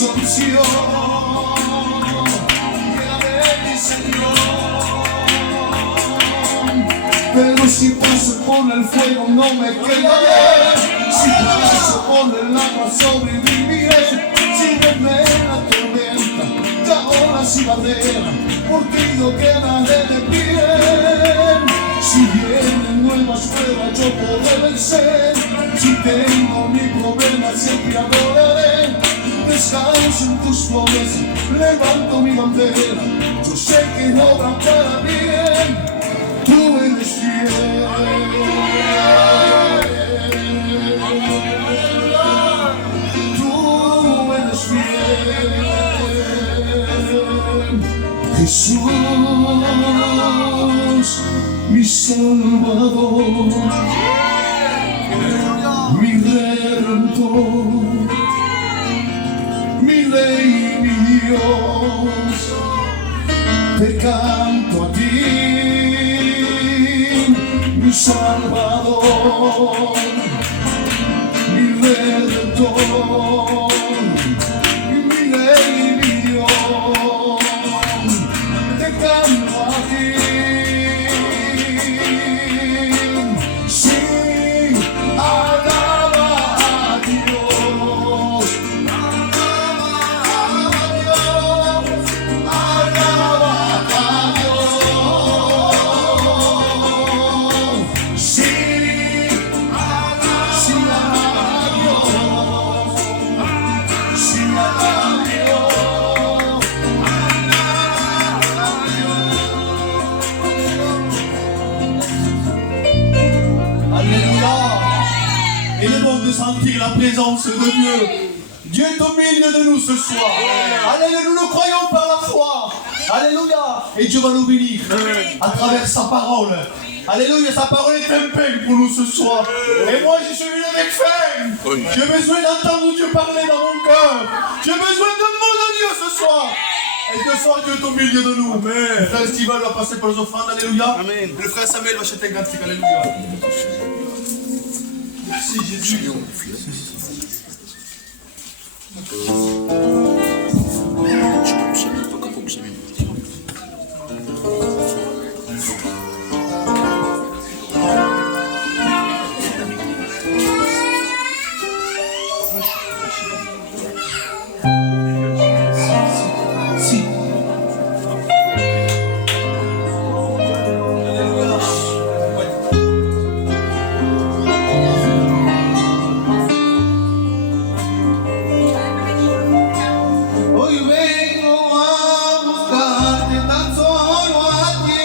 solución. Llévame, mi Señor. Pero si paso por el fuego no me quemaré, si paso por el agua sobreviviré, si verme en la tormenta, ya olas y bandera, porque yo quedaré de pie. Si vienen nuevas pruebas yo podré vencer, si tengo mi problema siempre adoraré. Descanso en tus promesas, levanto mi bandera, yo sé que obran para bien. Tú eres fiel, tú eres fiel, Jesús, mi Salvador, mi Redentor, mi Rey, mi Dios, te canto a ti, mi Salvador, mi Redentor, mi Rey, mi Dios, te canto a ti. Sí, alaba a Dios, alaba a Dios, alaba a Dios. Sí, alaba a Dios, sí, alaba a Dios, alaba a Dios. Alléluia. Élevons de sentir la présence de Dieu. Dieu est au milieu de nous ce soir. Alléluia, nous le croyons par la foi. Alléluia. Et Dieu va nous bénir à travers sa parole. Alléluia, sa parole est un pain pour nous ce soir. Et moi je suis venu avec faim. J'ai besoin d'entendre Dieu parler dans mon cœur. J'ai besoin d'un mot de Dieu ce soir. Et ce soir Dieu est au milieu de nous. Amen. Le frère Steven va passer pour les offrandes. Alléluia. Amen. Le frère Samuel va chanter un cantique. Alléluia. Merci Jésus. Si. Hoy vengo a buscarte tan solo a ti.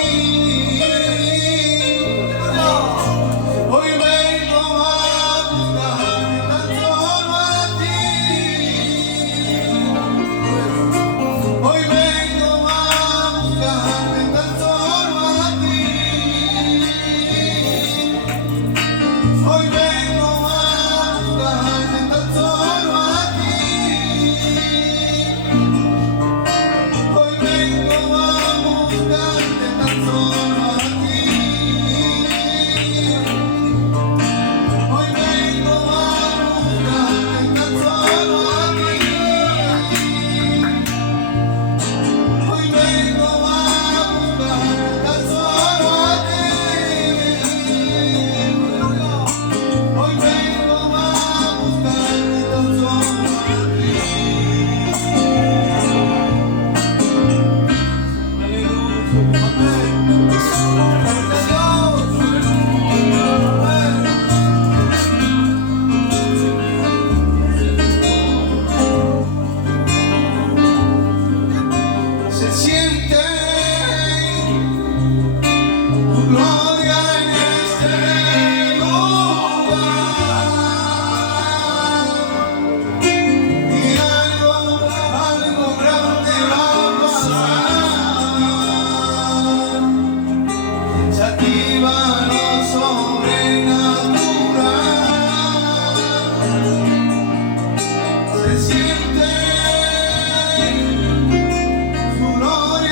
Hoy vengo a buscarte tan solo a ti. Hoy vengo a buscarte tan solo a ti. Hoy vengo a buscarte tan solo a ti. Hoy vengo a buscarte tan solo a ti. Hoy vengo a buscarte tan solo a ti. Hoy vengo a buscarte tan solo a ti. Hoy vengo a buscarte tan solo a ti. Se siente tu gloria en este lugar y algo grande va a pasar. Se activa lo sobrenatural. Se siente su gloria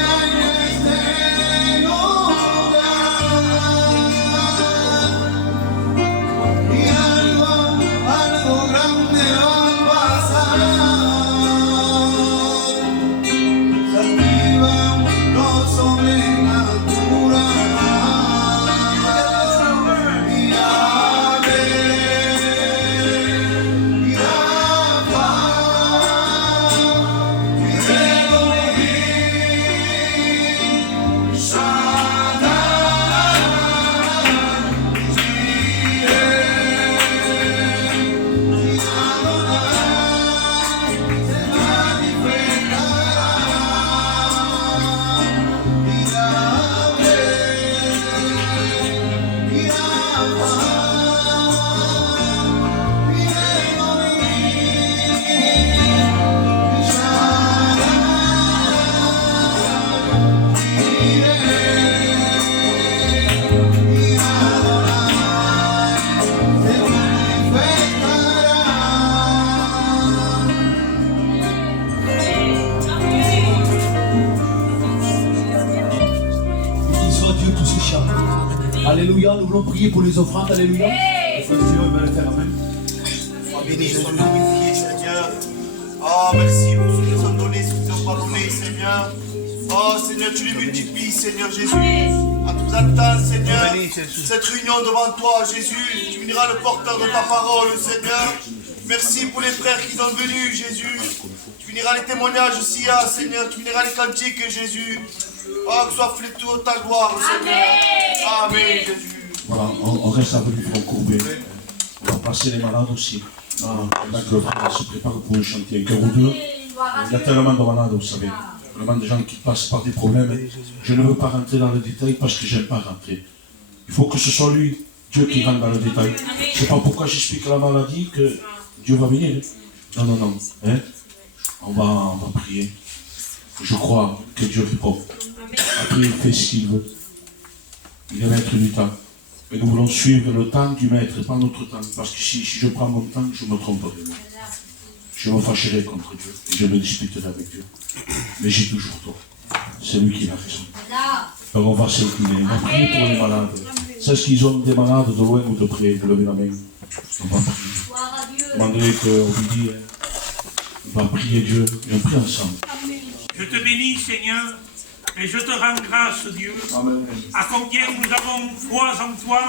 Alléluia, nous voulons prier pour les offrandes, alléluia. Les frères et sœurs veulent le faire, amen. Sois béni, sois glorifié, Seigneur. Oh, merci pour ceux qui sont donnés, ceux qui sont pardonnés, Seigneur. Oh, Seigneur, tu les multiplies, Seigneur Jésus. À tous attendre, Seigneur, cette réunion devant toi, Jésus. Tu finiras le porteur de ta parole, Seigneur. Merci pour les frères qui sont venus, Jésus. Tu finiras les témoignages aussi, Seigneur. Tu finiras les cantiques, Jésus. Oh, que soit flétue ta gloire, Seigneur. Amen, Jésus. Voilà, on reste avec les frères courbés. On va passer les malades aussi. Pendant que le frère se prépare pour chanter un cœur ou deux. Il y a tellement de malades, vous savez. Tellement de gens qui passent par des problèmes. Je ne veux pas rentrer dans le détail parce que je n'aime pas rentrer. Il faut que ce soit lui, Dieu, qui rentre dans le détail. C'est pas pourquoi j'explique la maladie que Dieu va venir. Non, non, non. Hein? On va prier. Je crois que Dieu répond. Après, il fait ce qu'il veut. Il est maître du temps. Et nous voulons suivre le temps du maître, pas notre temps. Parce que si je prends mon temps, je me tromperai. Je me fâcherai contre Dieu. Et je me disputerai avec Dieu. Mais j'ai toujours tort. C'est lui qui a raison. Donc on va s'incliner. On va prier pour les malades. C'est ce qu'ils ont des malades de loin ou de près. Vous levez la main. On va prier. Demandez qu'on lui dise. On va prier Dieu. Et on prie ensemble. Je te bénis, Seigneur, et je te rends grâce, Dieu, Amen. à combien nous avons foi en toi,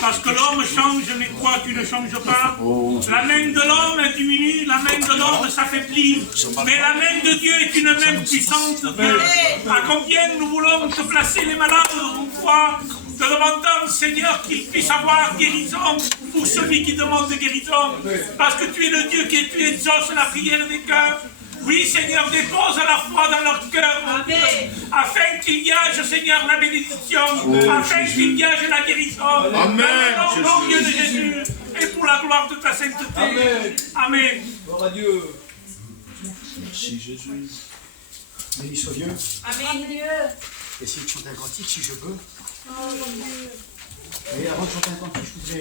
parce que l'homme change, mais toi, tu ne changes pas. La main de l'homme diminue, la main de l'homme s'affaiblit, mais la main de Dieu est une main puissante, Dieu. À combien nous voulons te placer les malades devant toi, te demandant, Seigneur, qu'il puisse avoir guérison pour celui qui demande guérison, parce que tu es le Dieu qui tu exauces la prière des cœurs. Oui, Seigneur, dépose la foi dans leur cœur, mon Dieu, afin qu'il y ait, Seigneur, la bénédiction, afin qu'il y ait la guérison. Amen. Dans le nom glorieux de Jésus, et pour la gloire de ta sainteté. Amen. Amen. Gloire à Dieu. Merci, Jésus. Béni soit Dieu. Amen. Essayez de chanter un cantique si je peux. Et avant de chanter un cantique, je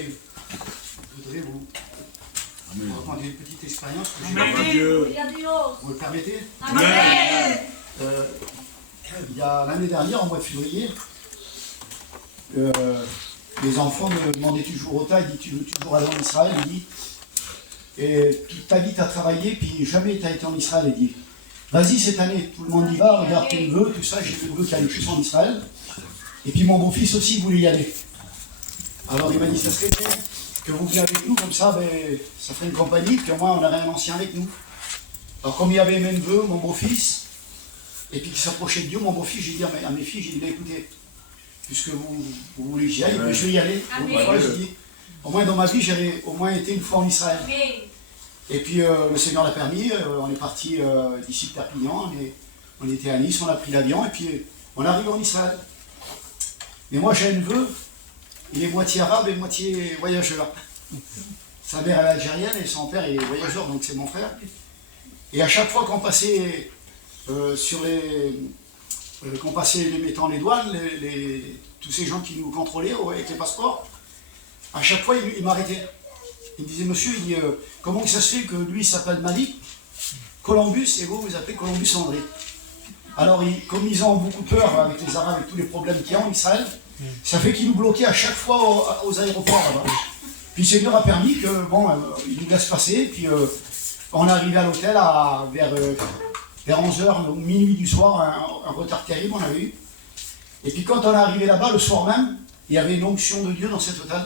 voudrais vous raconter une petite expérience que j'ai Amen. eue. Vous le permettez? Amen. Il y a l'année dernière, en mois de février, les enfants me demandaient toujours autant, ils disent, tu veux toujours aller en Israël? Il dit, et toute ta vie tu as travaillé, puis jamais tu as été en Israël. Il dit, vas-y cette année, tout le monde y va, regarde tes neveux, tout ça, j'ai des neveux qui allaient plus en Israël. Et puis mon beau-fils aussi voulait y aller. Alors il m'a dit, ça serait bien que vous veniez avec nous, comme ça, ben, ça ferait une compagnie, puis au moins on aurait un ancien avec nous. Alors comme il y avait mes neveux, mon beau-fils, et puis qui s'approchait de Dieu, mon beau-fils, j'ai dit à mes filles, j'ai dit, écoutez, puisque vous voulez que j'y aille, ben, je vais y aller. J'ai dit, au moins dans ma vie, j'avais au moins été une fois en Israël. Et puis le Seigneur l'a permis, on est parti d'ici de Perpignan, on était à Nice, on a pris l'avion, et puis on arrive en Israël. Mais moi j'ai un neveu, il est moitié arabe et moitié voyageur. Sa mère elle est algérienne et son père est voyageur, donc c'est mon frère. Et à chaque fois qu'on passait qu'on passait mettant les douanes, tous ces gens qui nous contrôlaient avec les passeports, à chaque fois il m'arrêtait. Il me disait, monsieur, il dit, comment ça se fait que lui s'appelle Malik, Columbus, et vous vous appelez Columbus André? Alors, comme ils ont beaucoup peur avec les Arabes et tous les problèmes qu'il y a en Israël, ça fait qu'ils nous bloquaient à chaque fois aux aéroports là-bas. Puis le Seigneur a permis que, bon, il nous laisse passer, puis on est arrivé à l'hôtel vers 11h, minuit du soir, un retard terrible on avait eu. Et puis quand on est arrivé là-bas, le soir même, il y avait une onction de Dieu dans cet hôtel.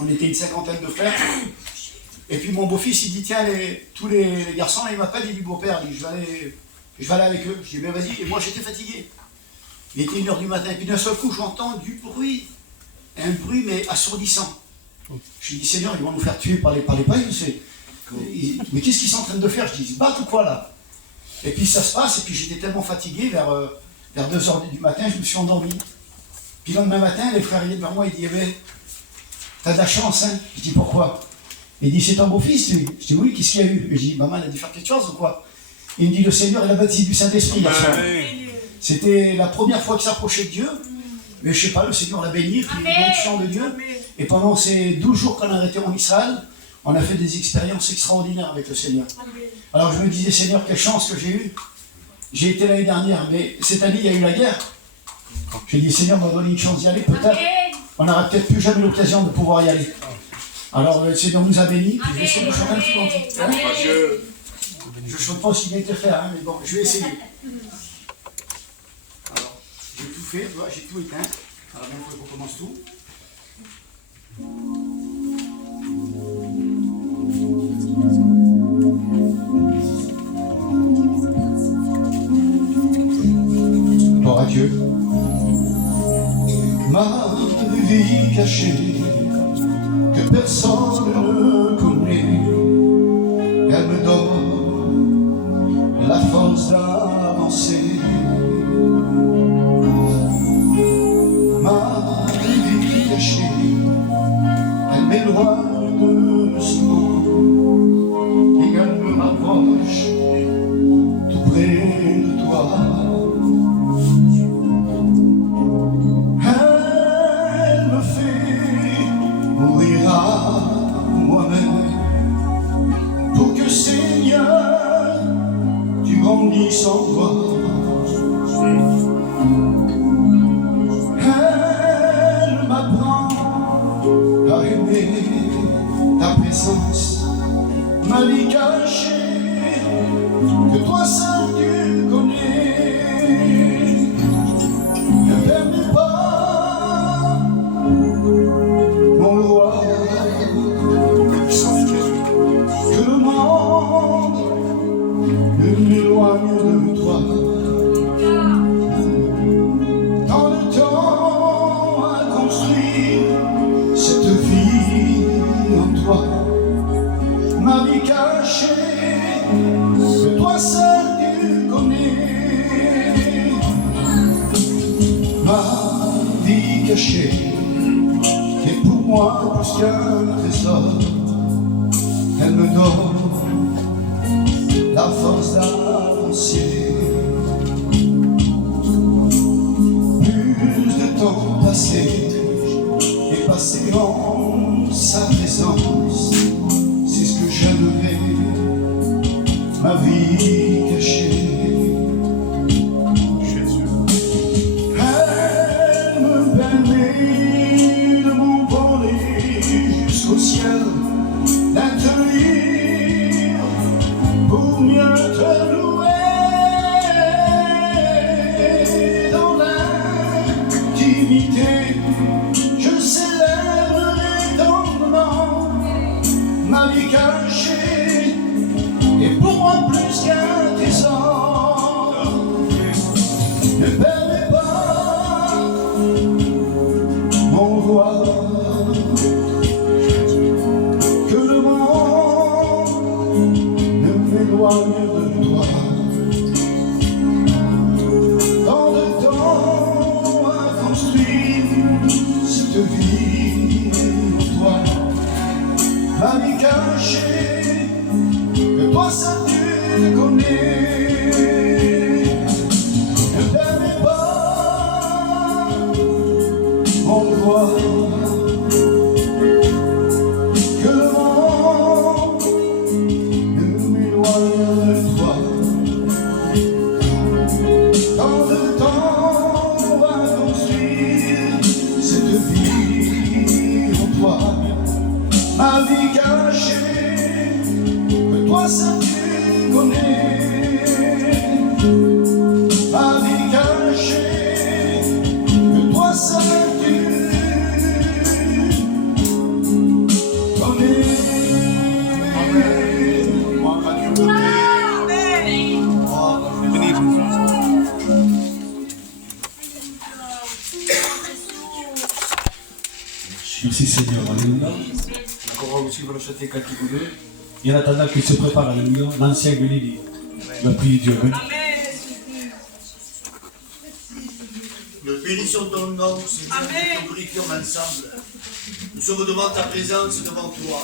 On était une cinquantaine de frères. Et puis mon beau-fils, il dit, tiens, tous les garçons, là, il m'appelle, il dit, beau-père, je vais aller avec eux. Je dis, ben vas-y. Et moi, j'étais fatigué. Il était 1h du matin. Et puis d'un seul coup, j'entends du bruit. Un bruit, mais assourdissant. Je lui dis, Seigneur, ils vont nous faire tuer par les païens. Mais qu'est-ce qu'ils sont en train de faire? Je dis, ils se battent ou quoi, là? Et puis ça se passe, et puis j'étais tellement fatigué, vers 2h du matin, je me suis endormi. Puis le lendemain matin, les frères viennent vers moi, ils disent, eh ben, t'as de la chance, hein? Je dis, pourquoi? Il dit, c'est ton beau-fils, lui? Je dis, oui, qu'est-ce qu'il y a eu? Et je dis, maman, elle a dû faire quelque chose ou quoi? Il me dit, le Seigneur, il a baptisé du Saint-Esprit, la soeur. C'était la première fois qu'il s'approchait de Dieu. Mais je sais pas, le Seigneur l'a béni, puis l'onction de Dieu. Et pendant ces 12 jours qu'on a été en Israël, on a fait des expériences extraordinaires avec le Seigneur. Alors je me disais, Seigneur, quelle chance que j'ai eue. J'ai été l'année dernière, mais cette année, il y a eu la guerre. J'ai dit, Seigneur m'a donné une chance d'y aller, peut-être. On n'aura peut-être plus jamais l'occasion de pouvoir y aller. Alors le Seigneur nous a bénis, puis je vais essayer de chanter un petit cantique. Je ne chante pas aussi bien que le faire, hein, mais bon, je vais essayer. Alors, j'ai tout fait, j'ai tout éteint. Alors il faut qu'on recommence tout. Gloire à Dieu. Ma vie cachée, que personne ne connaît, elle me donne la force d'avancer. Ma vie cachée, elle m'éloigne de ce monde et elle me rapproche tout près de toi. Elle me fait mourir à moi-même pour que Seigneur, tu grandisses en toi. Elle m'apprend à aimer ta présence, ma vie cachée, que toi seul tu connais. Ne permets pas, mon roi, que le monde ne m'éloigne de toi. Tant de temps à construire cette vie en toi, ma vie cachée, que toi seul tu connais. Ma vie cachée est pour moi plus qu'un trésor. Elle me donne la force d'avancer. Plus de temps passé et passé en sa présence, c'est ce que j'aimerais, ma vie cachée. Elle me permet de m'envoler jusqu'au ciel, d'intenir pour mieux te louer. Dans l'intimité, je célébrerai ton nom. Ma vie cachée est pour moi plus qu'un trésor. Ne permets pas, mon roi, que le monde ne m'éloigne de toi. Tant de temps à construire cette vie en toi, ma vie cachée, que toi seul tu connais. Ne permets pas, mon roi, que le monde ne m'éloigne de toi. Tant de temps à construire cette vie en toi, ma vie cachée, que toi seul tu connais. Ma vie cachée, Merci Seigneur, alléluia. Ancora aussi conoscete Caltico 2. Et en attendant qu'il se prépare, alléluia, l'ancien est venu dire, il va prier Dieu. Amen. Nous bénissons ton nom, Seigneur, nous te glorifions ensemble. Nous sommes devant ta présence, devant toi.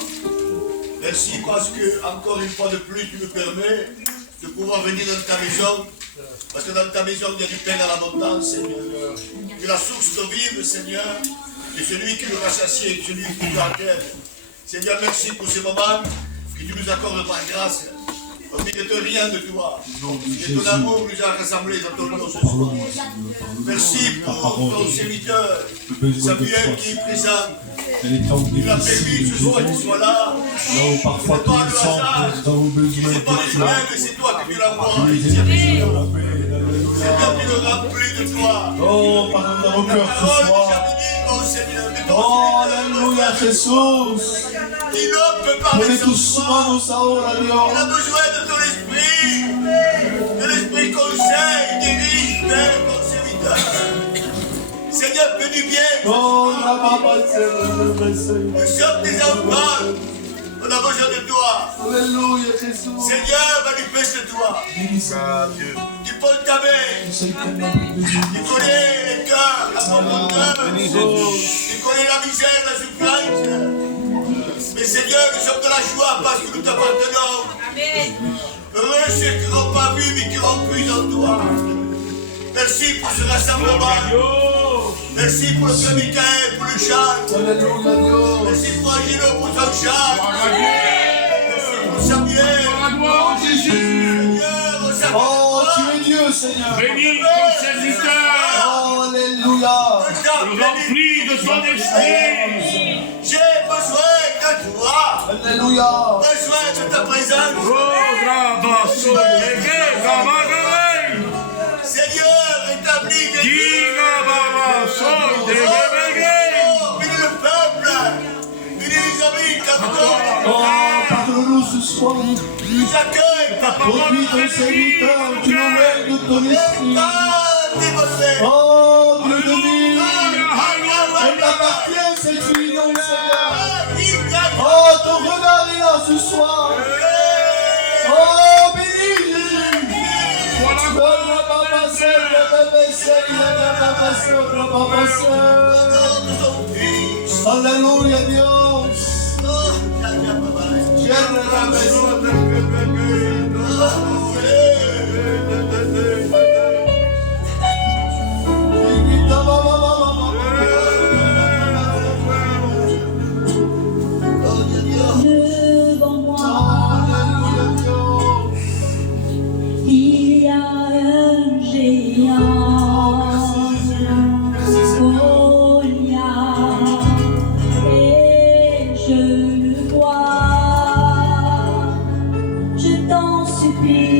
Merci parce que, encore une fois de plus, tu me permets de pouvoir venir dans ta maison. Parce que dans ta maison, il y a du pain à l'abondance, Seigneur. Tu es la source d'eau vive, Seigneur. Et celui qui nous rassasié, celui qui nous garde. Seigneur, merci pour ce moment que tu nous accordes par grâce. On ne mérite rien de toi. Et ton amour nous a rassemblés dans ton nom ce soir. Merci pour ton serviteur, Samuel, qui est présent. Tu l'as permis ce soir qu'il soit là. Parfois tout le sang, dans vos besoins. C'est pas les mêmes, c'est toi qui l'envoies. Seigneur, tu le remplis de toi. Oh, pardonne dans vos cœurs ce soir. Oh, alléluia, Jésus. Il ne peut parler Prenez sans tous toi. manos ahora, Il a Dios. besoin de ton esprit. De l'esprit conseil, dirige vers ton serviteur. Seigneur, fais du bien. Oh, la maman, c'est Nous sommes des enfants. On a besoin de toi. alléluia, Jésus. Seigneur, manifeste-toi. Tu poses ta main. Tu connais les cœurs, la profondeur. Tu connais la misère, la souffrance. Mais Seigneur, nous sommes de la joie parce que nous t'appartenons. Heureux ceux qui n'ont pas vu mais qui ont cru en toi. Merci pour ce rassemblement. Merci pour le frère Michael, pour le chant. Merci pour Angelo, pour son chant. Merci pour Samuel. Seigneur, Oh, tu es Dieu, Seigneur. Bénis ton serviteur, Oh, alléluia. rempli de son esprit. j'ai besoin de toi. Alléluia. Besoin de ta présence. Seigneur, établis des bénis le peuple, bénis les amis, capitaine. Oh, pardonne-nous ce soir. Nous accueille. Produis ton serviteur, tu nous mets de ton esprit. Dévoilé. Oh, Dieu de vie. Elle t'appartient, cette union, Seigneur. Oh, ton regard est là ce soir. Oh, bénis Jésus. Alléluia, Dios. Devant moi, il y a un géant, Goliath, et je le vois. Je t'en supplie.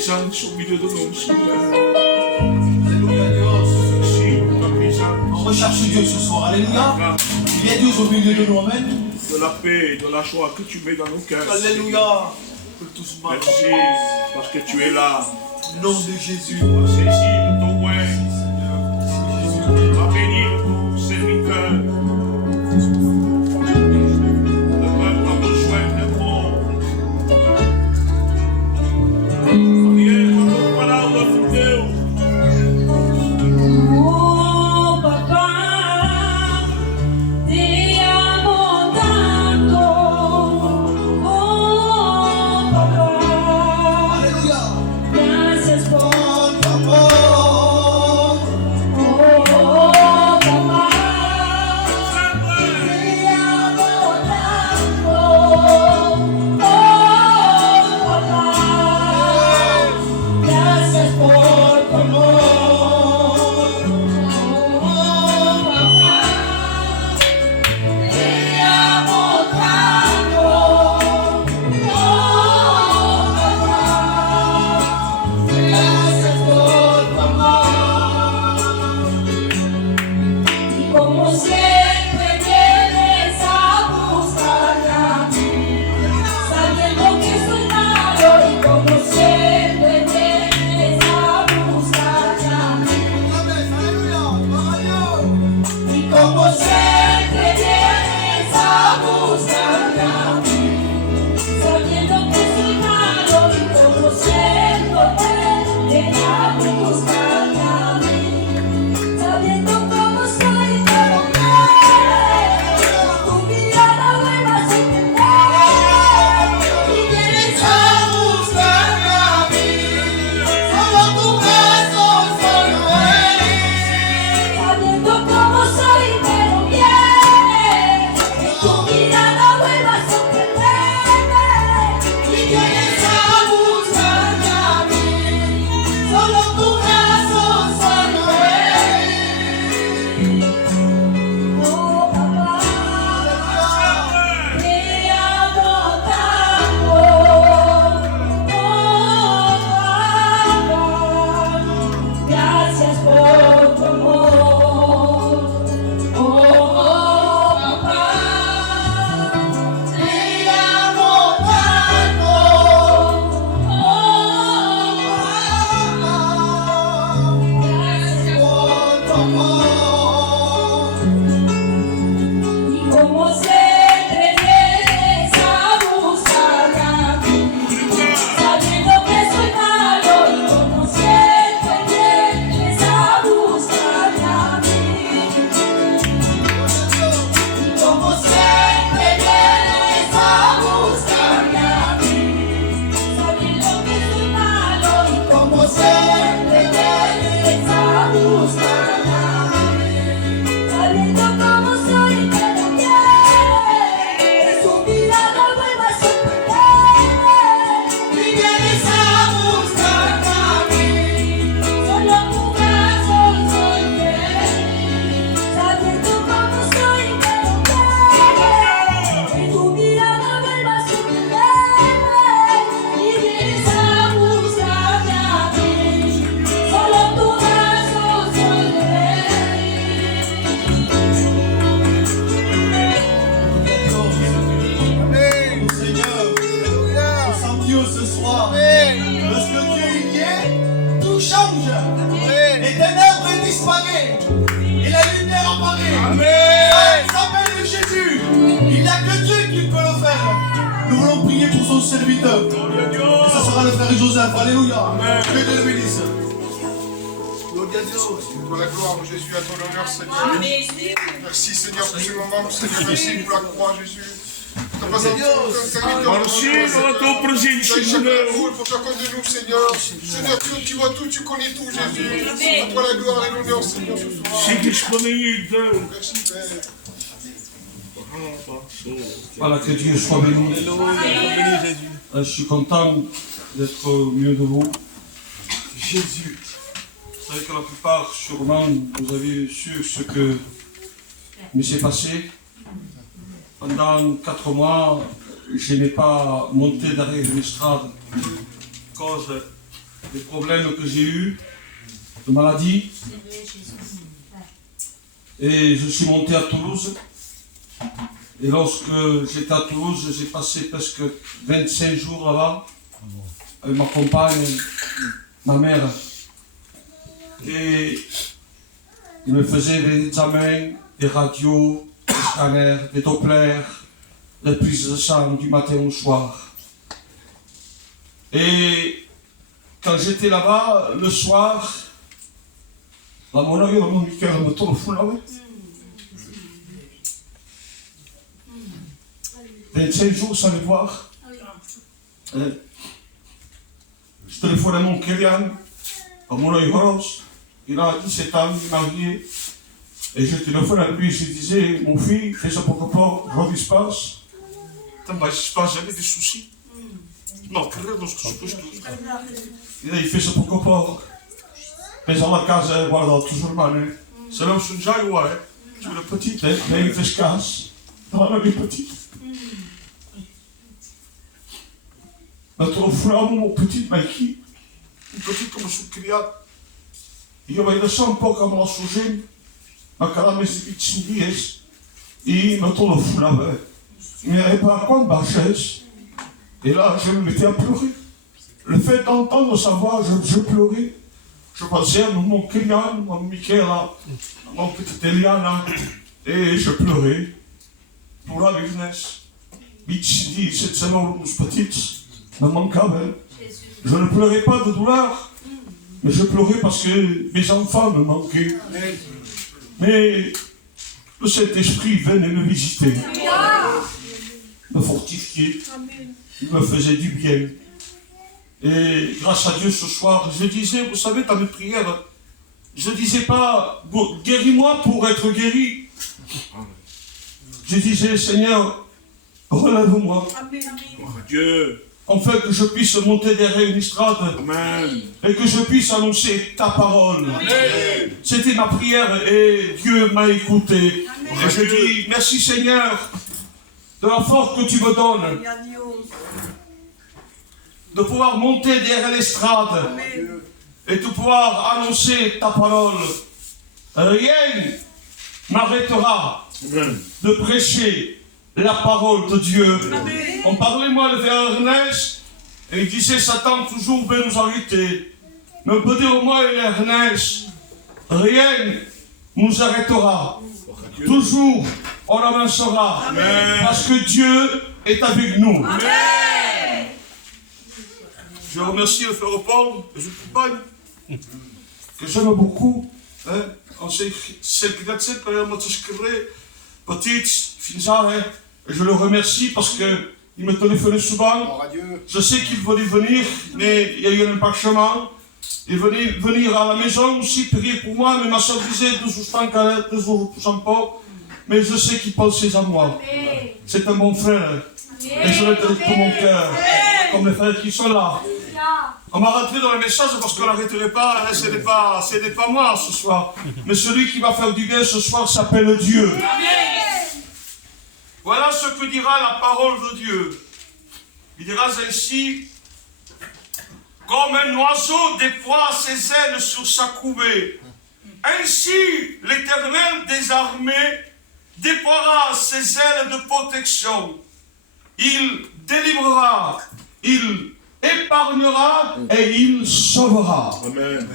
présence au milieu de nous, Seigneur. Alléluia, Dios. Merci pour ta présence. On recherche Dieu ce soir. Alléluia. Il y a Dieu au milieu de nous. Amen. De la paix, de la joie que tu mets dans nos cœurs. Alléluia. Que tous marchent. Merci parce que tu es là. Au nom de Jésus. Saisi de ton ouais. Va bénir ton serviteur. Le peuple a besoin de bon. Viens, notre parole de Dieu. Oh papa, te amo tanto. Oh papa, Alléluia. gracias por Oh, amor. oh papa, te amo tanto. Oh papa, gracias por tu amor. Como siempre vienes a buscarme a mí, sabiendo que soy malo y como siempre vienes a buscarme a mí. Y como siempre vienes a buscarme a mí, sabiendo que soy malo y como siempre vienes a buscarme a mí, sabiendo cómo soy pero tu mirada vuelve a sorprender y vienes a buscarme a mí, solo tu brazo solo eres, sabiendo cómo soy pero bien, tu mirada vuelve a sorprenderme y vienes a buscarme a mí, solo tu brazo solo eres. Oh papá, te amo tanto. Oh papá, gracias por tu amor. Oh papá, te amo tanto. Oh papá, gracias por tu amor. Y como siempre vienes a buscarme a mí, sabiendo que soy malo y como siempre vienes a buscarme a mí. Y como siempre vienes a buscarme a mí, sabiendo que soy malo y como siempre vienes a buscarme a mí, sabiendo cómo soy pero bien, su mirada vuelve a sorprenderme y vienes a buscarme a mí, solo tu brazo soy feliz, sabiendo cómo soy pero bien, tu mirada vuelve a sorprenderme y vienes a buscarme a mí, solo tu brazo soy Amen. Seigneur. On sent Dieu ce soir. Parce que Dieu il y est, tout change. Les ténèbres disparaissent. Et la lumière apparaît. Amen. Il s'appelle Jésus. Il n'y a que Dieu qui peut le faire. Nous voulons prier pour son serviteur. Et ça sera le frère Joseph. Alléluia. Que Dieu le bénisse. Gloria a Dios. Pour la gloire, Jésus, à ton honneur, Seigneur. Merci, Seigneur, pour ce moment. Seigneur, merci pour la croix, Jésus. Tu as présenté ton serviteur. Merci pour ton présence, Tu as échappé Seigneur. la foule pour chacun de nous, Seigneur. Seigneur, tu vois tout, tu connais tout, Jésus. À toi la gloire et l'honneur, Seigneur, ce soir. C'est disponible. Merci, Père. Voilà, que Dieu soit béni. Je suis content d'être au milieu de vous. Jésus. Vous savez que la plupart, sûrement, vous avez su ce que me s'est passé. Pendant 4 mois, je n'ai pas monté derrière une estrade à cause des problèmes que j'ai eus, de maladie. Et je suis monté à Toulouse. Et lorsque j'étais à Toulouse, j'ai passé presque 25 jours là-bas avec ma compagne, ma mère. Et il me faisait des examens, des radios, des scanners, des dopplers, des prises de sang du matin au soir. Et quand j'étais là-bas, le soir, à mon avis, mon cœur me téléphone là-bas. 25 jours sans les voir. Je téléphone à mon Kélian, à mon œil rose. Il a 17 ans, il est marié. Et je téléphone à lui, je disais, mon fils, fais ça pour que je vois ce qui se passe. Il se passe jamais des soucis. Non, rien dans ce que je peux. Il fait ça pour que mais dans la case, voilà, toujours mal. C'est là où je suis déjà, ouais. Tu veux le petit, mais il fait ce casse. Dans la vie petite. Notre frère, mon petit Mikey, une petite comme je suis il y avait un peu comme la sougine, ma carame est vite et notre frère, il n'y avait pas quoi de bâchesse. Et là, je me mettais à pleurer. Le fait d'entendre sa voix, je pleurais. Je pensais à mon Kylian, mon Michaela, mon petit Eliana, et je pleurais. Pour la business. Bitch dit, cette semaine, nous petites, dans mon câble. Je ne pleurais pas de douleur, mais je pleurais parce que mes enfants me manquaient. Mais le Saint-Esprit venait me visiter, me fortifier, il me faisait du bien. Et grâce à Dieu ce soir, je disais, vous savez, dans mes prières, je ne disais pas, guéris-moi pour être guéri. Je disais, Seigneur, relève-moi. Dieu. Afin que je puisse monter derrière une estrade. Amen. Et que je puisse annoncer ta parole. C'était ma prière et Dieu m'a écouté. Et je dis, merci Seigneur, de la force que tu me donnes. De pouvoir monter derrière l'estrade et de pouvoir annoncer ta parole. Rien m'arrêtera de prêcher la parole de Dieu. On parlait, moi, le frère Ernest, et il disait, Satan toujours veut nous arrêter. Mais on peut dire, moi et Ernest, rien nous arrêtera. Toujours on avancera. Parce que Dieu est avec nous. Amen. Je remercie le frère Paul et je compagne, que j'aime beaucoup. On s'est secrété quand même, petite, et je le remercie parce qu'il me téléphonait souvent. Je sais qu'il voulait venir, mais il y a eu un empêchement. Il venait venir à la maison aussi, prier pour moi, mais ma soeur disait 2 jours sans pas. Mais je sais qu'il pensait à moi. C'est un bon frère. Et je le dis de tout mon cœur, comme les frères qui sont là. On m'a rentré dans le message parce qu'on n'arrêterait pas, ce n'est pas moi ce soir. Mais celui qui va faire du bien ce soir s'appelle Dieu. Voilà ce que dira la parole de Dieu. Il dira ainsi, comme un oiseau déploie ses ailes sur sa couvée, ainsi l'Éternel des armées déploiera ses ailes de protection. Il délivrera, il épargnera et il sauvera. Amen.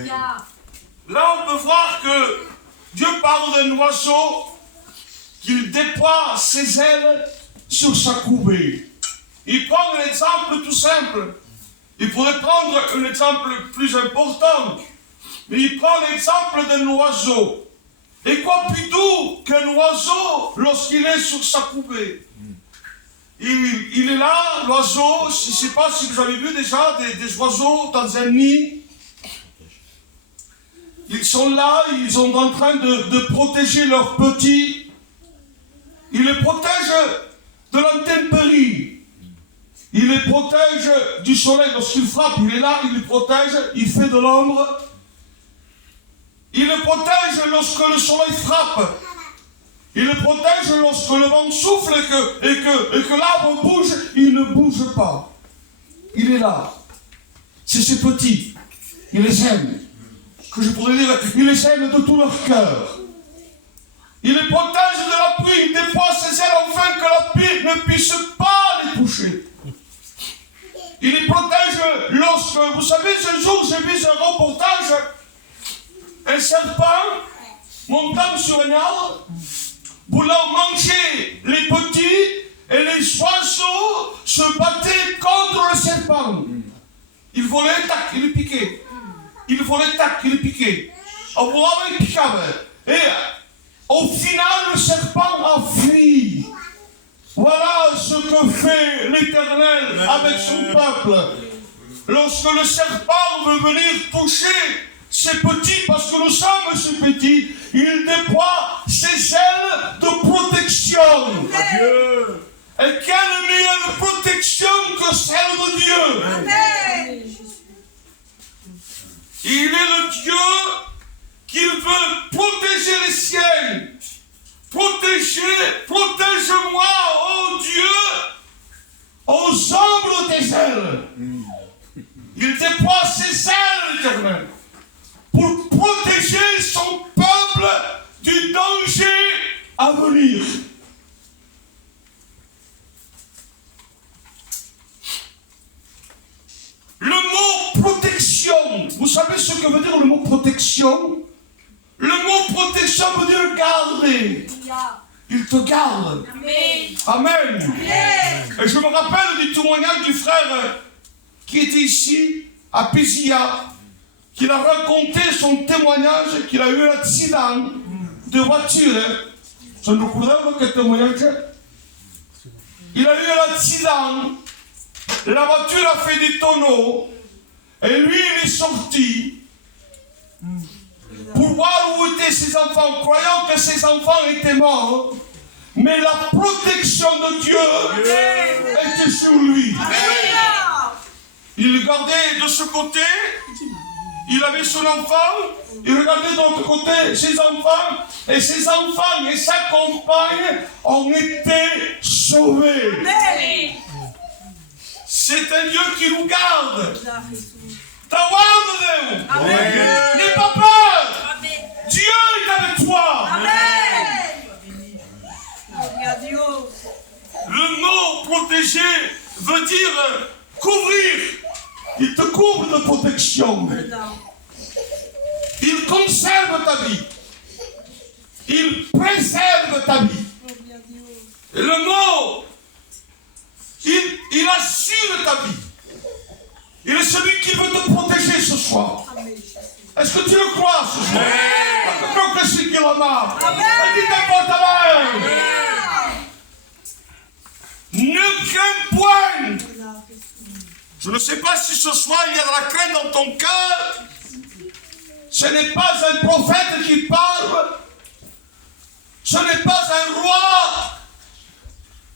Là, on peut voir que Dieu parle d'un oiseau qu'il déploie ses ailes sur sa couvée. Il prend un exemple tout simple. Il pourrait prendre un exemple plus important, mais il prend l'exemple d'un oiseau. Et quoi plus doux qu'un oiseau lorsqu'il est sur sa couvée? Il est là, l'oiseau, je ne sais pas si vous avez vu déjà des oiseaux dans un nid. Ils sont là, ils sont en train de protéger leurs petits. Ils les protègent de l'intempérie. Ils les protègent du soleil. Lorsqu'il frappe, il est là, il les protège, il fait de l'ombre. Il les protège lorsque le soleil frappe. Il le protège lorsque le vent souffle et que l'arbre bouge, il ne bouge pas. Il est là. C'est ces petits. il les aime. Que je pourrais dire, il les aime de tout leur cœur. Il les protège de la pluie, il déploie ses ailes afin que la pluie ne puisse pas les toucher. Il les protège lorsque, vous savez, ce jour, j'ai vu un reportage, un serpent montant sur un arbre, voulant manger les petits, et les oiseaux se battaient contre le serpent. Il volait, tac, il les piquait. Il volait, tac, il les piquait. On voit il piquait. Et au final, le serpent a fui. Voilà ce que fait l'Éternel avec son peuple. Lorsque le serpent veut venir toucher ces petits, parce que nous sommes ces petits, il déploie ses ailes de protection. Adieu. Et quelle meilleure protection que celle de Dieu. Amen. Il est le Dieu qui veut protéger les siens. Protège-moi, oh Dieu, aux ombres tes ailes. Il déploie ses ailes, l'Éternel, pour protéger son peuple du danger à venir. Le mot protection, vous savez ce que veut dire le mot protection? Le mot protection veut dire garder. Il te garde. Amen. Et je me rappelle du témoignage du frère qui était ici, à Pézia, qu'il a raconté son témoignage qu'il a eu un accident de voiture. Je ne vous pas quel témoignage. Il a eu un accident. La voiture a fait des tonneaux. Et lui, il est sorti pour voir où étaient ses enfants, croyant que ses enfants étaient morts. Mais la protection de Dieu était sur lui. Il le gardait de ce côté, il avait son enfant, il regardait de l'autre côté ses enfants, et ses enfants et sa compagne ont été sauvés. C'est un Dieu qui nous garde. N'aie pas peur. Dieu est avec toi. Le mot protéger veut dire couvrir. Il te couvre de protection. Il conserve ta vie. Il préserve ta vie. Et le mot, il assure ta vie. Il est celui qui veut te protéger ce soir. Est-ce que tu le crois ce soir? Donc que c'est qu'il en a. Dis ta main. Ne crains point. Je ne sais pas si ce soir il y a de la crainte dans ton cœur. Ce n'est pas un prophète qui parle. Ce n'est pas un roi.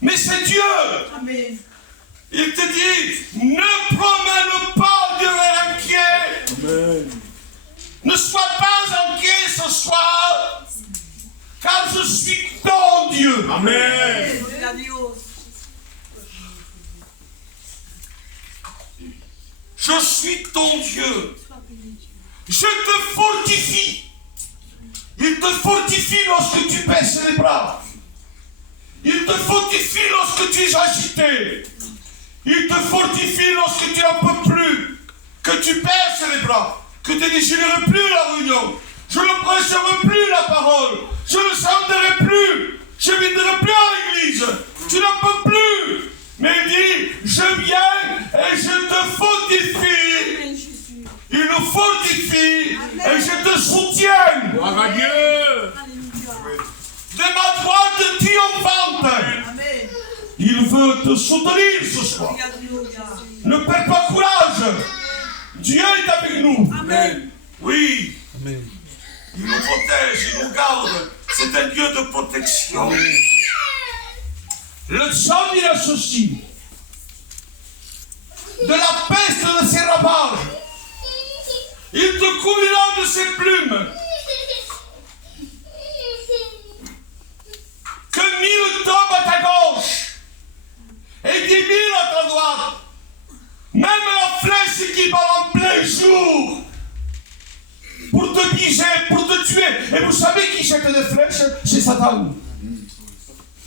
Mais c'est Dieu. Il te dit, ne promène pas Dieu inquiet. Ne sois pas inquiet ce soir, car je suis ton Dieu. Amen. Je suis ton Dieu. Je te fortifie. Il te fortifie lorsque tu baisses les bras. Il te fortifie lorsque tu es agité. Il te fortifie lorsque tu n'en peux plus. Que tu baisses les bras. Que tu ne désireras plus la réunion. Je ne prêcherai plus la parole. Je ne chanterai plus. Je ne viendrai plus à l'église. Tu n'en peux plus. Mais il dit, je viens et je te fortifie. Il nous fortifie et je te soutiens. Gloire à Dieu. De ma droite triomphante. Il veut te soutenir ce soir. Ne perds pas courage. Dieu est avec nous. Amen. Oui. Amen. Il nous protège, il nous garde. C'est un Dieu de protection. Le psaume, il a ceci. De la peste de ses ravages. Il te couvrira de ses plumes. Que 1000 tombent à ta gauche et 10 000 à ta droite. Même la flèche qui va en plein jour utilisé pour te tuer. Et vous savez qui jette des flèches? C'est Satan.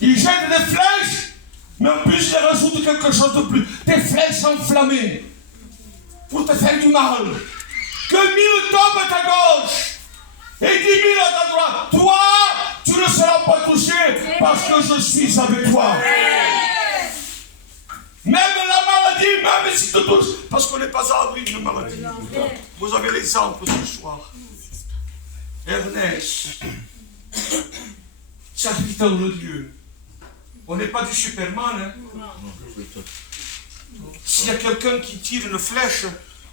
Il jette des flèches, mais en plus il rajoute quelque chose de plus. Des flèches enflammées pour te faire du mal. Que 1000 tombent à ta gauche et 10 000 à ta droite. Toi, tu ne seras pas touché parce que je suis avec toi. Même la maladie, même si tu touches, parce qu'on n'est pas à l'abri d'une maladie. Vous avez l'exemple ce soir. Ernest, serviteur de Dieu. On n'est pas du Superman, hein? S'il y a quelqu'un qui tire une flèche,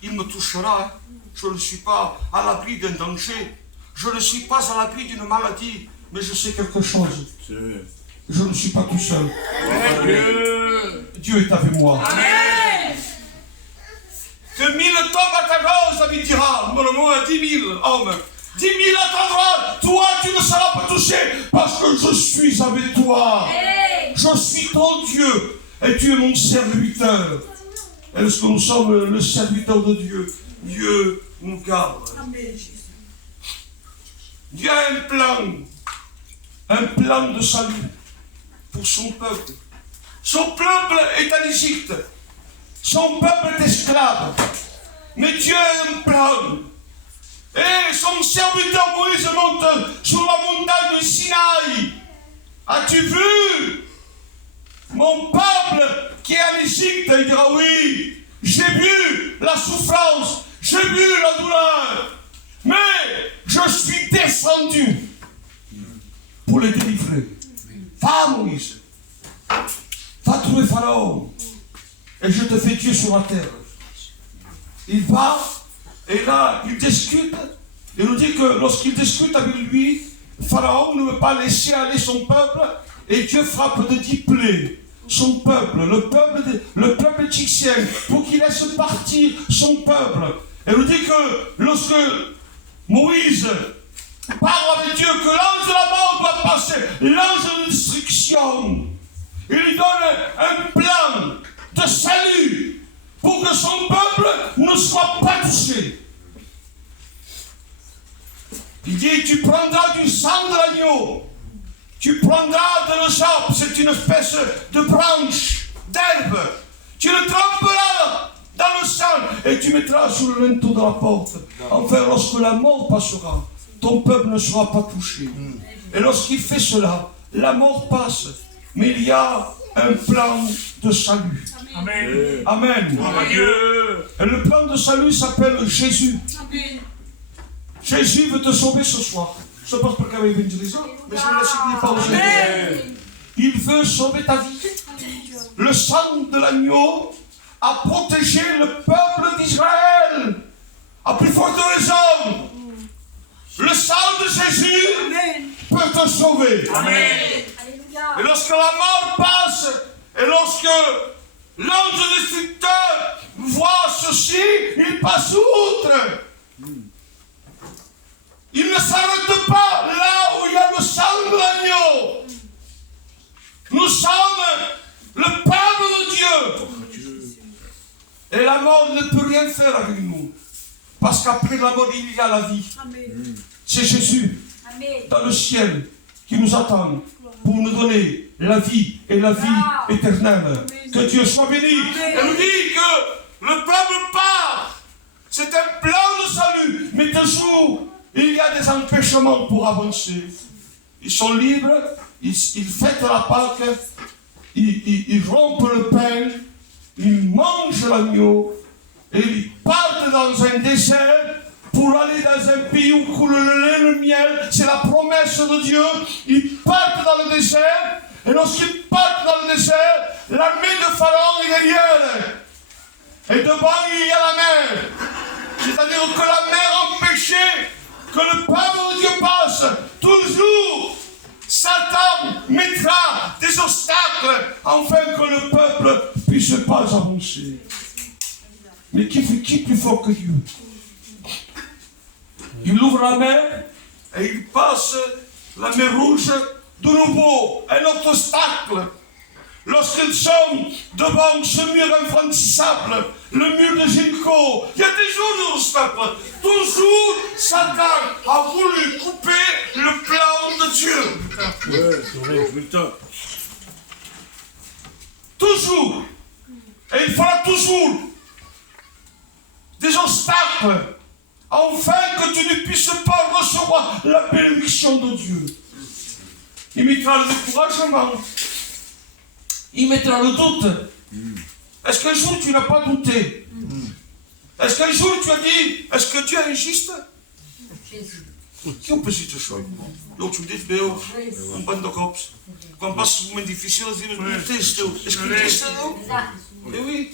il me touchera. Je ne suis pas à l'abri d'un danger. Je ne suis pas à l'abri d'une maladie. Mais je sais quelque chose. Je ne suis pas tout seul. Dieu est avec moi. Amen. Que 1000 tombent à ta gauche, David dira. Mon amour, 10 000 hommes. 10 000 à ta droite. Toi, tu ne seras pas touché parce que je suis avec toi. Je suis ton Dieu et tu es mon serviteur. Est-ce que nous sommes le serviteur de Dieu? Dieu nous garde. Dieu a un plan de salut pour son peuple. Son peuple est en Égypte. Son peuple est esclave. Mais Dieu a un plan. Et son serviteur Moïse monte sur la montagne de Sinaï. As-tu vu mon peuple qui est en Égypte? Il dira oui. J'ai vu la souffrance. J'ai vu la douleur. Mais je suis descendu pour les délivrer. Va Moïse. Va trouver Pharaon. Et je te fais Dieu sur la terre. Il va. Et là, il discute. Il nous dit que lorsqu'il discute avec lui, Pharaon ne veut pas laisser aller son peuple. Et Dieu frappe de 10 plaies son peuple, le peuple égyptien, pour qu'il laisse partir son peuple. Et il nous dit que lorsque Moïse parle avec Dieu, que l'ange de la mort doit passer, l'ange de destruction, il lui donne un plan de salut pour que son peuple ne soit pas touché. Il dit, tu prendras du sang de l'agneau, tu prendras de l'eusope, c'est une espèce de branche, d'herbe, tu le tremperas dans le sang et tu mettras sur le linteau de la porte. Enfin, lorsque la mort passera, ton peuple ne sera pas touché. Et lorsqu'il fait cela, la mort passe, mais il y a un plan de salut. Amen. Amen. Et le plan de salut s'appelle Jésus. Jésus veut te sauver ce soir. Je ne pense pas qu'avec l'évangélisation, mais je ne la pas aujourd'hui. Il veut sauver ta vie. Le sang de l'agneau a protégé le peuple d'Israël. À plus forte raison, le sang de Jésus peut te sauver. Amen. Et lorsque la mort passe, et lorsque l'ange destructeur voit ceci, il passe outre. Il ne s'arrête pas là où il y a le sang de l'agneau. Nous sommes le peuple de Dieu. Et la mort ne peut rien faire avec nous. Parce qu'après la mort, il y a la vie. C'est Jésus dans le ciel qui nous attend pour nous donner la vie et la vie éternelle. Que Dieu soit béni. Elle nous dit que le peuple part. C'est un plan de salut. Mais toujours, il y a des empêchements pour avancer. Ils sont libres, ils fêtent la Pâque, ils rompent le pain, ils mangent l'agneau, et ils partent dans un désert pour aller dans un pays où coule le lait et le miel. C'est la promesse de Dieu. Ils partent dans le désert, et lorsqu'ils partent dans le désert, l'armée de Pharaon est derrière. Et devant, il y a la mer. C'est-à-dire que la mer empêchait que le peuple de Dieu passe. Toujours, Satan mettra des obstacles afin que le peuple ne puisse pas avancer. Mais qui est plus fort que Dieu? Il ouvre la mer et il passe la mer rouge de nouveau, un autre obstacle. lorsqu'ils sont devant ce mur infranchissable, le mur de Jéricho, il y a toujours des obstacles. Toujours, Satan a voulu couper le plan de Dieu. Toujours. Et il fera toujours des obstacles afin que tu ne puisses pas recevoir la bénédiction de Dieu. Il mettra le découragement. Il mettra le doute. Est-ce qu'un jour tu n'as pas douté? Est-ce qu'un jour tu as dit, est-ce que Dieu est injuste? Que op zitten zo. Loopt u dit beeld, een band de kops. Quand passe un moment difficile, il est stil. Est-ce qu'il est stil? Eh oui,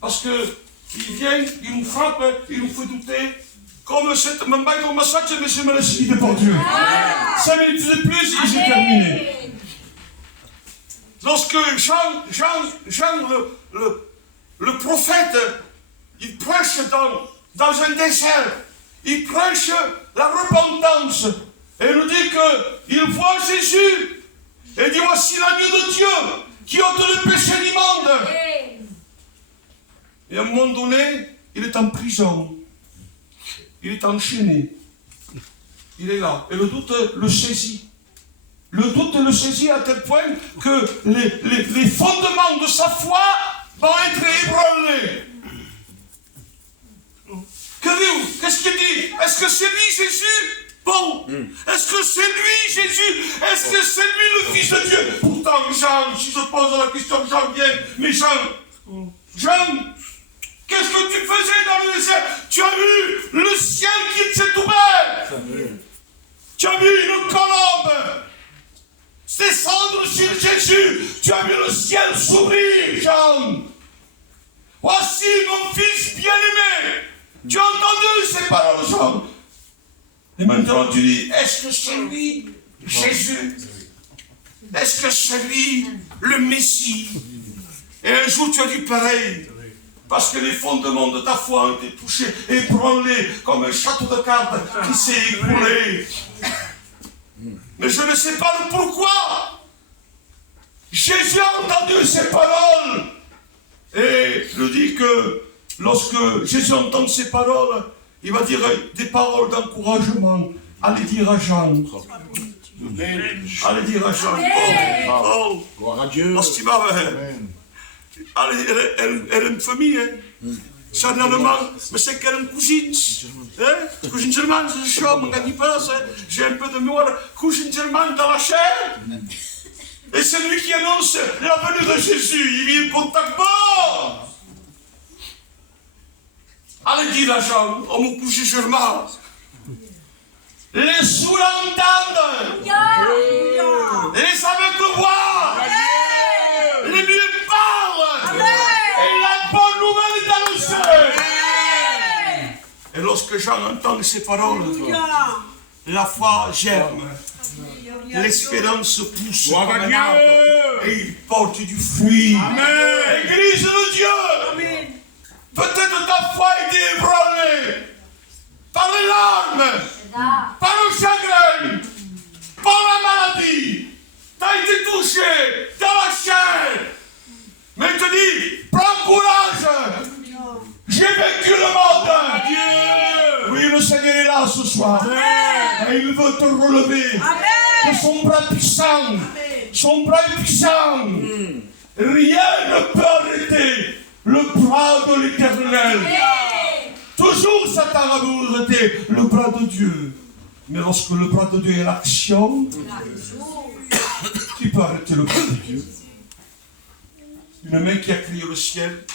parce que il vient, il nous frappe, il nous fait douter. Comme c'est même pas comme ça, mais je me laisse guider par Dieu. 5 minutes de plus et j'ai terminé. Lorsque Jean le prophète, il prêche dans un désert, il prêche la repentance. Et il nous dit qu'il voit Jésus. Et il dit, voici l'agneau de Dieu qui ôte le péché du monde. Et à un moment donné, il est en prison. Il est enchaîné. Il est là. Et le doute le saisit. Le doute le saisit à tel point que les fondements de sa foi vont être ébranlés. Qu'est-ce qu'il dit? Est-ce que c'est lui Jésus? Bon. Est-ce que c'est lui Jésus? Est-ce que c'est lui le Fils de Dieu? Pourtant, Jean, si je pose la question, Jean vient. Mais Jean, qu'est-ce que tu faisais dans le désert? Tu as vu le ciel qui s'est ouvert. Tu as vu une colombe descendre sur Jésus. Tu as vu le ciel s'ouvrir, Jean. Voici mon fils bien-aimé. Tu as entendu ces paroles, Jean? Et maintenant tu dis, est-ce que c'est lui, Jésus? Est-ce que c'est lui, le Messie? Et un jour tu as dit pareil. Parce que les fondements de ta foi ont été touchés, ébranlés, comme un château de cartes qui s'est écroulé. Mais je ne sais pas le pourquoi. Jésus a entendu ces paroles. Et je dis que lorsque Jésus entend ces paroles, il va dire des paroles d'encouragement. Allez dire à Jean. Allez dire à Jean. Oh, Gloire à Dieu. lorsqu'il va... Elle est une famille, hein. Généralement, mais c'est qu'elle est une cousine. Hein? Cousine germane, c'est chaud, on ne gagne pas, j'ai un peu de mémoire. Cousine germane dans la chair. Et c'est lui qui annonce la venue de Jésus. Il vient pour ta mort. Allez dire à Jean, oh mon cousin germain. Les sourds entendent. Les aveugles voient. Les muets parlent. Et la bonne nouvelle est annoncée. Et lorsque Jean entend ces paroles, la foi germe. L'espérance pousse comme un arbre. Et il porte du fruit. Église de Dieu. Peut-être ta foi a été ébranlée par les larmes, par le chagrin, par la maladie. Tu as été touché dans la chair. Mais il te dit, prends courage. J'ai vaincu le monde. Oui, le Seigneur est là ce soir. Et il veut te relever. De son bras puissant. Son bras est puissant. Rien ne peut arrêter le bras de l'Éternel. Toujours Satan a voulu arrêter le bras de Dieu. Mais lorsque le bras de Dieu est l'action, qui peut arrêter le bras de Dieu? Une main qui a créé le ciel.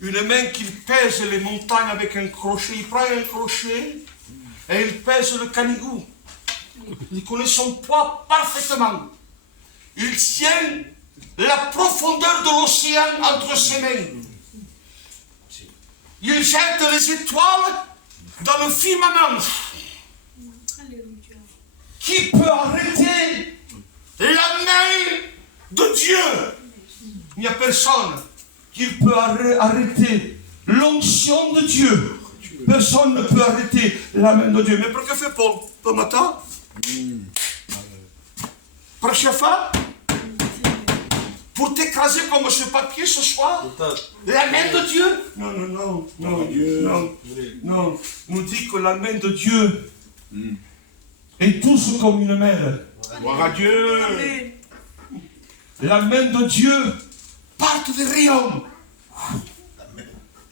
Une main qui pèse les montagnes avec un crochet. Il prend un crochet et il pèse le canigou. Il connaît son poids parfaitement. Il tient la profondeur de l'océan entre ses mains. Il jette les étoiles dans le firmament. Qui peut arrêter la main de Dieu? Il n'y a personne qui peut arrêter l'onction de Dieu. Personne ne peut arrêter la main de Dieu. Mais pour que fait Paul ce matin? Prêche fort. pour t'écraser comme ce papier ce soir? La main de Dieu? Non, non, non, non, non, non. Nous dit que la main de Dieu est tous comme une mère. Gloire à Dieu. La main de Dieu part des rayons.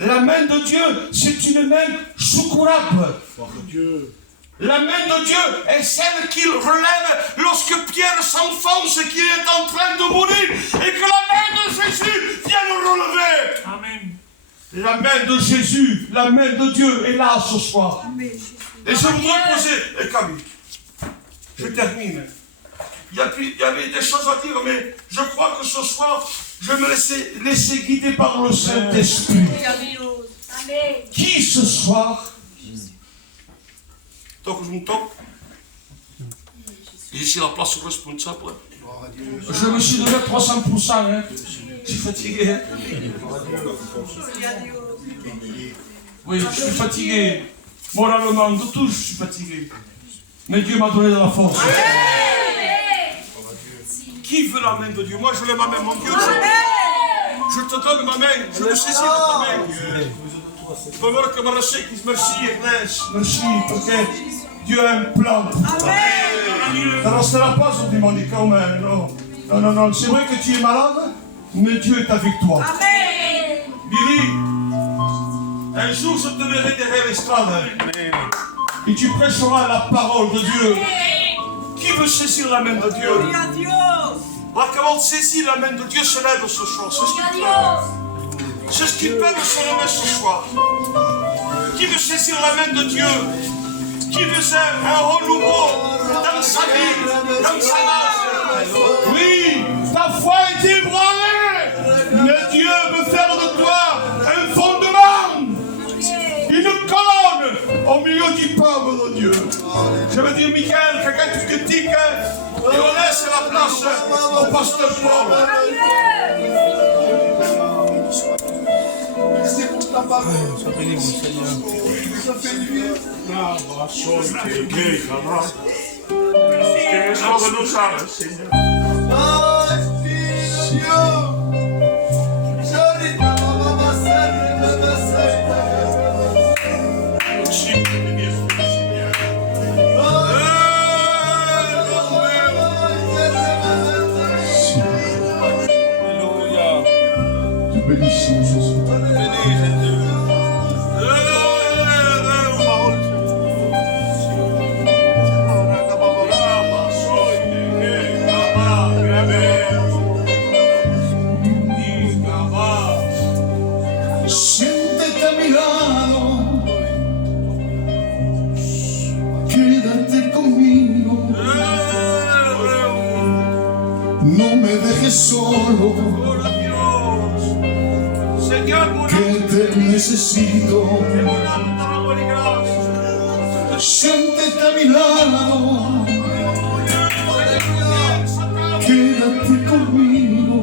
La main de Dieu, c'est une main secourable. La main de Dieu est celle qu'il relève lorsque Pierre s'enfonce et qu'il est en train de mourir et que la main de Jésus vient le relever. Amen. La main de Jésus, la main de Dieu est là ce soir. Et je voudrais poser, Camille, je termine. Il y avait des choses à dire, mais je crois que ce soir, je vais me laisser guider par le Saint-Esprit. Qui ce soir, donc je me toque, ici la place responsable, je me suis donné 300%, hein. Je suis fatigué. Hein. Oui, je suis fatigué. Moralement, de tout, je suis fatigué. Mais Dieu m'a donné de la force. Qui veut la main de Dieu? Moi, je veux ma main, mon Dieu. Je te donne ma main. Je veux saisir ta main. Per favore che mi rassegni, merci Agnès, merci perché Dio ha un plan. Ça ne restera pas sur du médicament, non. Non, non, non, c'est vrai que tu es malade, mais Dieu est avec toi. Billy, un jour je te verrai derrière l'estrade et tu prêcheras la parole de Dieu. Qui veut saisir la main de Dieu? Quand on saisit la main de Dieu, se lève ce soir. C'est ce qui peut de se lever ce soir. Qui veut saisir la main de Dieu? Qui veut un renouveau dans sa vie, dans sa vie? Oui, ta foi est ébranlée, mais Dieu veut faire de toi un fondement, une colonne au milieu du peuple de Dieu. Je veux dire, Michael, quelqu'un qui critique, et on laisse la place au pasteur Paul. C'est pour ta parole. Ça fait du bien. Ça fait du bien. Ah, Esprit de Dieu. J'arrive à ma bénissons Jésus. Siéntete a mi lado, quédate conmigo, no me dejes solo, que te necesito. Siéntete a mi lado, quédate conmigo,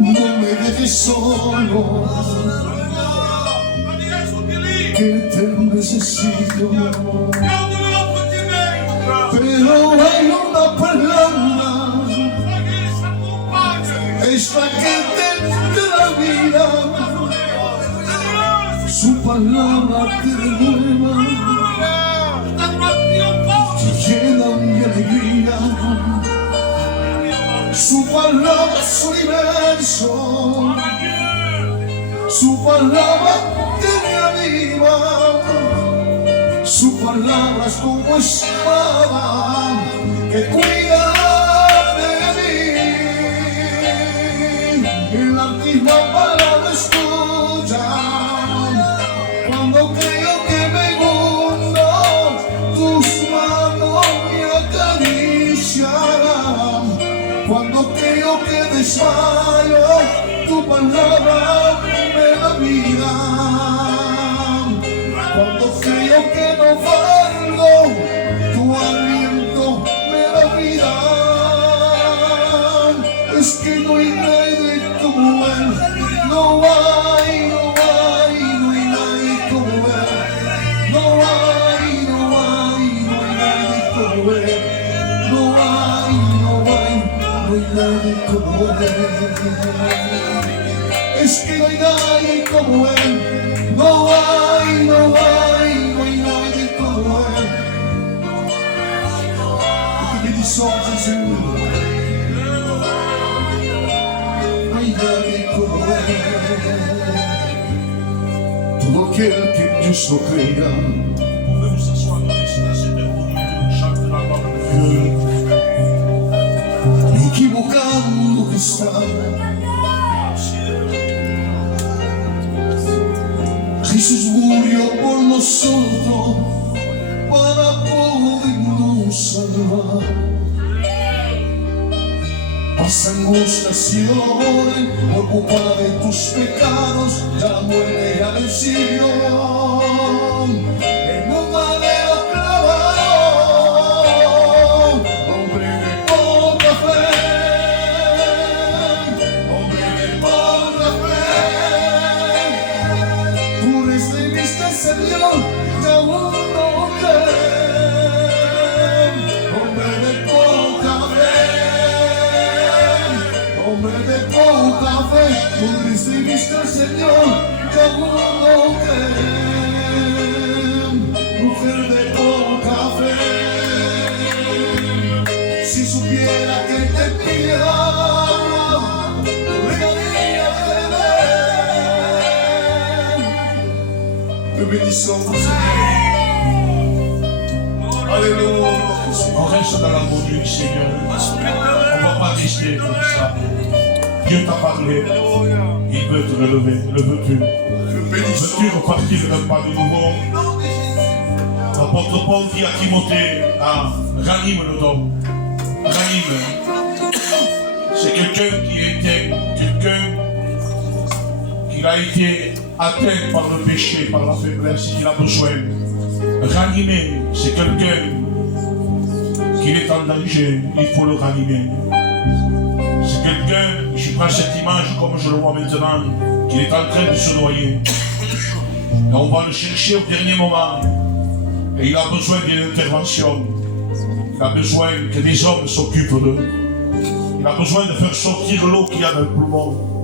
no me dejes solo, que te necesito. Pero hay una palabra, es la que te da vida, su palabra te renueva, te llena de alegría, su palabra es universo, su palabra te reaviva, su palabra es como espada que cuida la misma palabra es tuya. Cuando creo que me hundo, tus manos me acarician. Cuando creo que desmayo, tu palabra me da vida. Cuando creo que no valgo, tu aliento me da vida. Es que no hay nadie como él, no hay nadie como él, no hay nadie como él, no hay Es que no hay nadie como Él, no hay nadie como Él. Que bénissons Jésus, no hay nadie como Él. Todo aquel que en Dios no crea, Pouvez vous asseoir dans cette harmonie de chante la parole de Dieu. equivocado que está. Jesús murió por nosotros para podernos salvar. Pasa angustias y dolores por culpa de tus pecados, ya la muerte ya venció. En un madero clavado, hombre de poca fe, hombre de poca fe. Tú recibiste, Señor, y aún no crees. Hombre de poca fe, hombre de poca fe. Tú recibiste, Señor, y aún no crees. Mujer de poca fe, si supiera que te pido, te bénissons, Seigneur. Alléluia. On reste dans l'harmonie du Seigneur. On ne va pas rester comme ça. Dieu t'a parlé. Il veut te relever. Le veux-tu? Veux-tu repartir d'un pas de nouveau? L'apôtre Paul dit à Timothée, ranime le don. Ranime. C'est quelqu'un qui était qui a été atteint par le péché, par la faiblesse, qu'il a besoin. Ranimer, c'est quelqu'un qui est en danger, il faut le ranimer. C'est quelqu'un, je prends cette image comme je le vois maintenant, qui est en train de se noyer. Et on va le chercher au dernier moment. Et il a besoin d'une intervention. Il a besoin que des hommes s'occupent d'eux. Il a besoin de faire sortir l'eau qu'il y a dans le poumon.